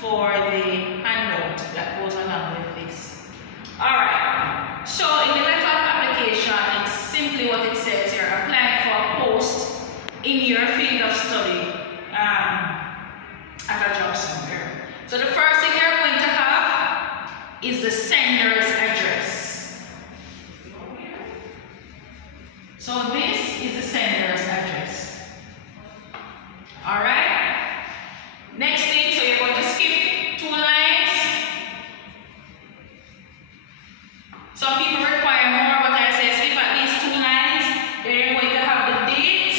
for the handout that goes along with this. Alright, so in the letter of application, it's simply what it says here: applying for a post in your field of study at a job somewhere. So the first thing you're going to have is the sender's address. So this is the sender's address. Alright? Next thing, so you're going to skip 2 lines. Some people require more, but I say skip at least 2 lines. Then you're going to have the date.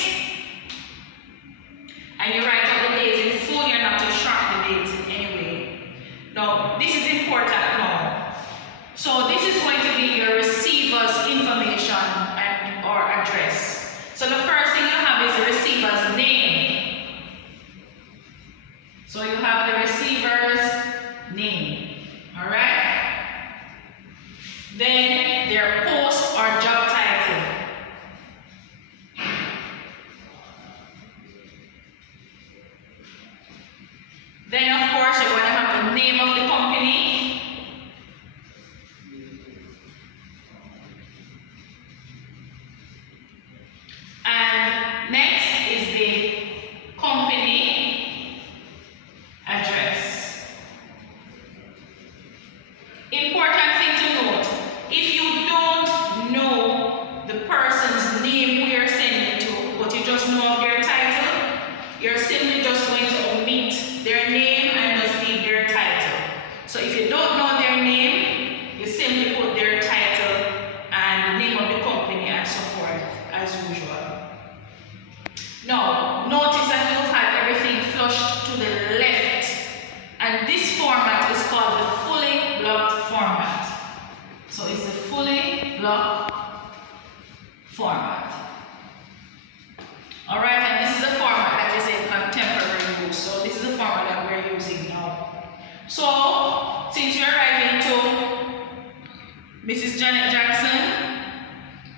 And you write out the date in full. You're not to short the date in any way. Now, this is important now. So this is going to be your receiver's information and or address. So the first thing you have is the receiver's name. So you have the receiver's name. Alright? Then their post or job title. Then of course you're going to have the name of the company. And next is the company address. Important thing to note, if you don't know the person's name who you're sending to, but you just know of their title, you're simply just going to omit their name and just leave their title. So if you don't know their name, you simply put their title and the name of the company and so forth as usual. Now, notice that you've had everything flushed to the left, and this format is called the fully blocked format. So it's the fully blocked format. Alright, and this is the format that is in contemporary use. So this is the format that we're using now. So, since you're writing to Mrs. Janet Jackson,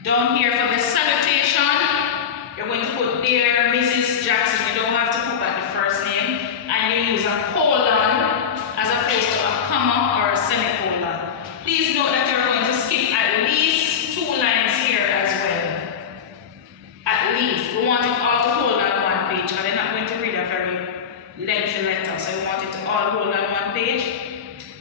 down here for the salutation, you're going to put there Mrs. Jackson. You don't have to put back the first name, and you use a colon as opposed to a comma or a semicolon. Please note that you're going to skip at least 2 lines here as well. At least. We want it all to hold on 1 page, and we're not going to read a very lengthy letter, so we want it to all hold on 1 page.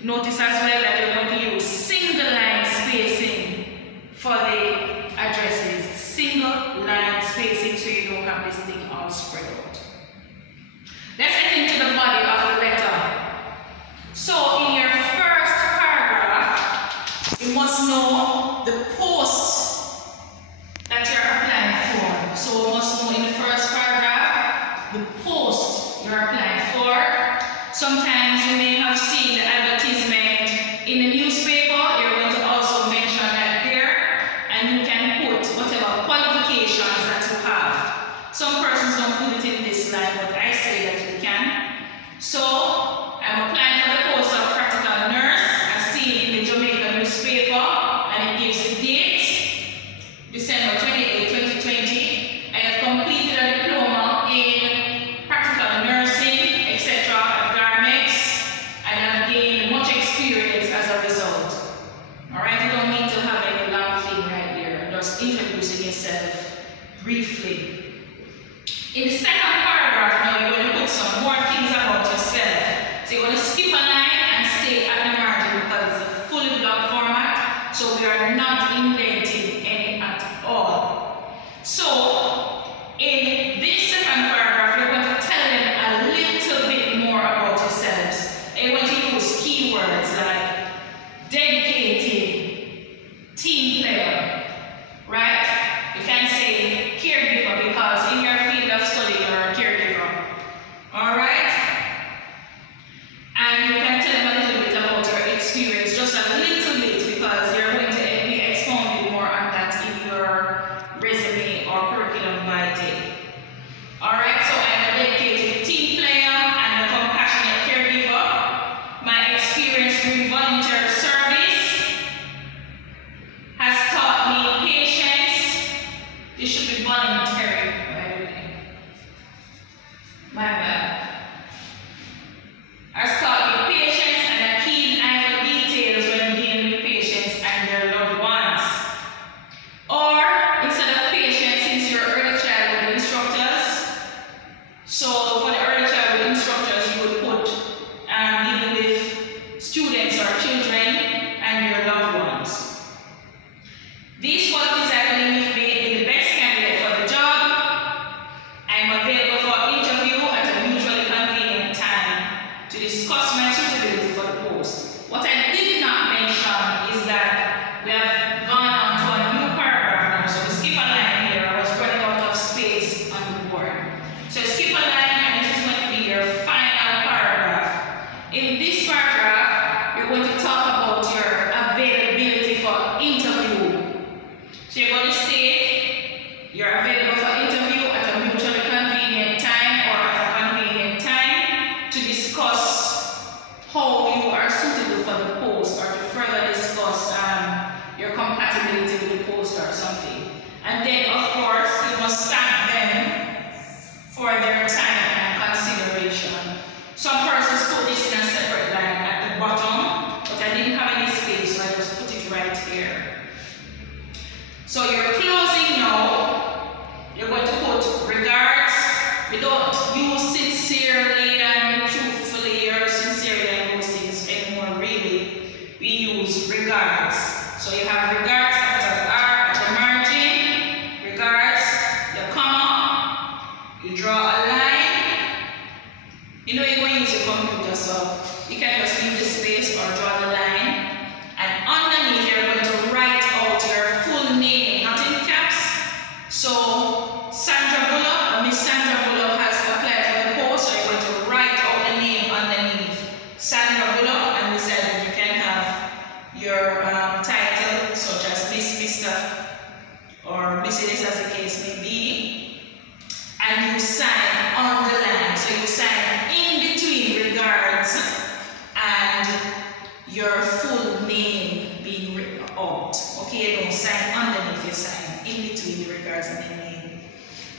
Notice as well that you're going to use single line spacing for the addresses. Single line spacing, so you don't have this thing all spread out. Let's get into the body of the letter. So in your first paragraph, you must know the post that you're applying for. So you must know in the first paragraph the post you're applying for. Sometimes you may have seen the advertisement in the newspaper. You're going to also mention that there, and you can put whatever qualifications that you have. Some persons don't put it in this line, but I say that you can. So I'm applying for the post of practical nurse, as seen in the Jamaica newspaper, and it gives the date, December 28, 2020. I have completed a diploma in practical nursing, etc. at Garmex, and I've gained much experience as a result. Alright, you don't need to have any long thing right there, just introducing yourself briefly. In the second paragraph now, you're going to put some more things about yourself. So you're going to skip a line and stay at the margin because it's a fully blocked format, so we are not indenting any at all. So in this second paragraph, you're going to tell them a little bit more about yourselves. And you're going to use keywords like dedicated, team player, right? You can say caregiver because in your field of study you're a caregiver. Alright? And you can tell them a little bit about your experience, just a little bit, because you're going to be expounding more on that in your resume or curriculum. have gone on to a new paragraph now. So we skip a line here. I was running out of space on the board. So skip a line, and this is going to be your final paragraph. In this paragraph, you're going to talk about your availability for interview. So you're going to say you're available for interview at a mutually convenient time or at a convenient time to discuss how you are suitable for the post, or to further discuss your compatibility with the post or something. And then, of course, you must thank them for their time and consideration. Some persons put this in a separate line at the bottom, but I didn't have any space, so I just put it right here. So your closing now, you're going to put regards. We don't use sincerely and truthfully or sincerely and those things anymore, really. We use regards. So you have regards after R at the margin, regards, the comma, you draw a line. You know you're going to use your computer, so you can just leave the space or draw the line. And underneath you're going to write out your full name, not in caps. So Sandra Bullock, or Miss Sandra Bullock has applied for the post, so you're going to write out the name underneath Sandra Bullock, and we said you can have your title such as Miss, Mr. or Mrs. as the case may be, and you sign on the line. So you sign in between regards and your full name being written out. Okay, you don't sign underneath, you sign in between the regards and the name.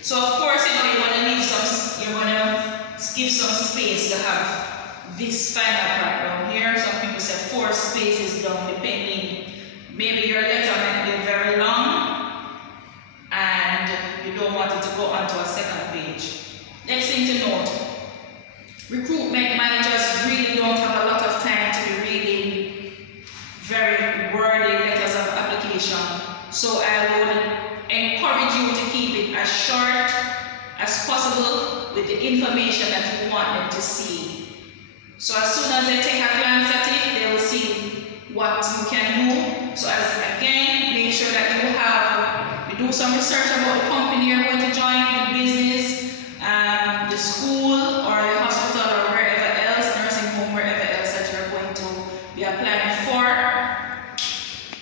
So of course, you know, you want to leave some, you want to give some space to have this final part down here. Some people say 4 spaces down, depending. Maybe your letter might be very long and you don't want it to go onto a second page. Next thing to note, recruitment managers really don't have a lot of time to be reading very wordy letters of application. So I would encourage you to keep it as short as possible with the information that you want them to see. So as soon as they take a glance at it, they will see what you can do. So as again, make sure that you do some research about the company you're going to join, the business, the school or the hospital or wherever else, nursing home, wherever else that you're going to be applying for.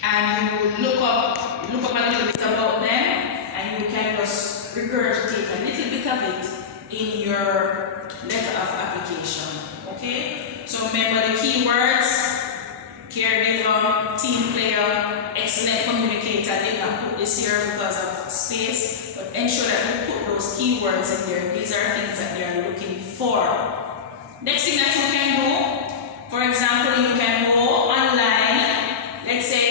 And you look up a little bit about them, and you can just regurgitate a little bit of it in your letter of application. Okay? So remember the keywords: caregiver, team player, excellent communicator. I did not put this here because of space, but ensure that you put those keywords in there. These are things that they are looking for. Next thing that you can do, for example, you can go online. Let's say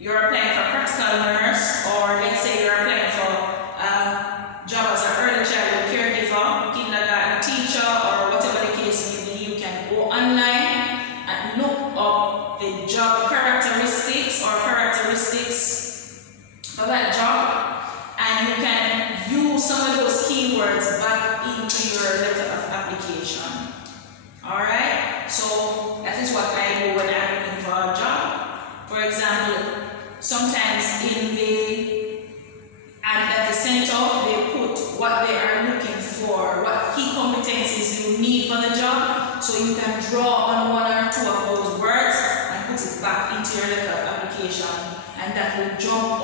you're applying for practical nurse, or let's say you're applying for job as an early childhood caregiver, kindergarten teacher, or whatever the case may be. You can go online and look up the job characteristics or characteristics of that job, and you can use some of those keywords back into your letter of application. Alright, so that is what I do when I'm looking for a job. For example, sometimes at the center they put what they are looking for, what key competencies you need for the job, so you can draw on 1 or 2 of those words and put it back into your letter of application, and that will jump